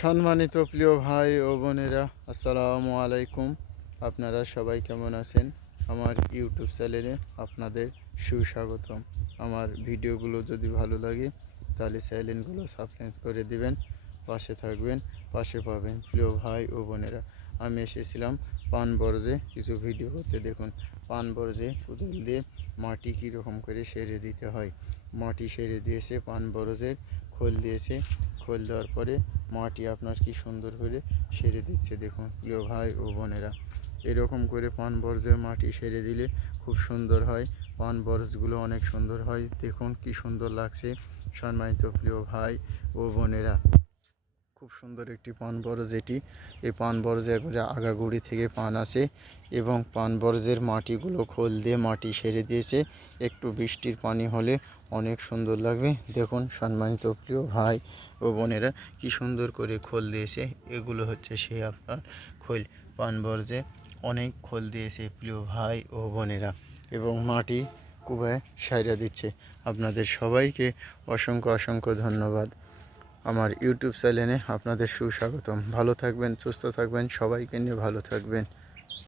সম্মানিত প্রিয় ভাই ও বোনেরা, আসসালামু আলাইকুম। আপনারা সবাই কেমন আছেন? আমার ইউটিউব চ্যানেলে আপনাদের সুস্বাগতম। আমার ভিডিওগুলো যদি ভালো লাগে তাহলে চ্যানেলগুলো সাবস্ক্রাইব করে দিবেন, পাশে থাকবেন, পাশে পাবেন। প্রিয় ভাই ও বোনেরা, আমি এসেছিলাম পান বরজে কিছু ভিডিও করতে। দেখুন, পান বরজে কোদাল দিয়ে মাটি কীরকম করে সেরে দিতে হয়। মাটি সেরে দিয়েছে, পান বরজের খোল দিয়েছে। খোল দেওয়ার পরে মাটি আপনার কি সুন্দর করে সেরে দিচ্ছে। দেখুন প্রিয় ভাই ও বোনেরা, এরকম করে পান বর্জ্যের মাটি সেরে দিলে খুব সুন্দর হয়। পান বর্জ্যগুলো অনেক সুন্দর হয়। দেখুন কি সুন্দর লাগছে। সম্মানিত প্রিয় ভাই ও বোনেরা, খুব সুন্দর একটি পান বরজ এটি। এই পান বরজে একবারে আগাগুড়ি থেকে পান আসে এবং পান বরজের মাটিগুলো খোল দিয়ে মাটি সেরে দিয়েছে। একটু বৃষ্টির পানি হলে অনেক সুন্দর লাগবে। দেখুন সম্মানিত প্রিয় ভাই ও বোনেরা, কি সুন্দর করে খোল দিয়েছে। এগুলো হচ্ছে সেই আপনার খোল। পান বরজে অনেক খোল দিয়েছে প্রিয় ভাই ও বোনেরা, এবং মাটি কুবায় সাইরা দিচ্ছে। আপনাদের সবাইকে অসংখ্য অসংখ্য ধন্যবাদ। আমার ইউটিউব চ্যানেলে আপনাদের সুস্বাগতম। ভালো থাকবেন, সুস্থ থাকবেন, সবাইকে নিয়ে ভালো থাকবেন।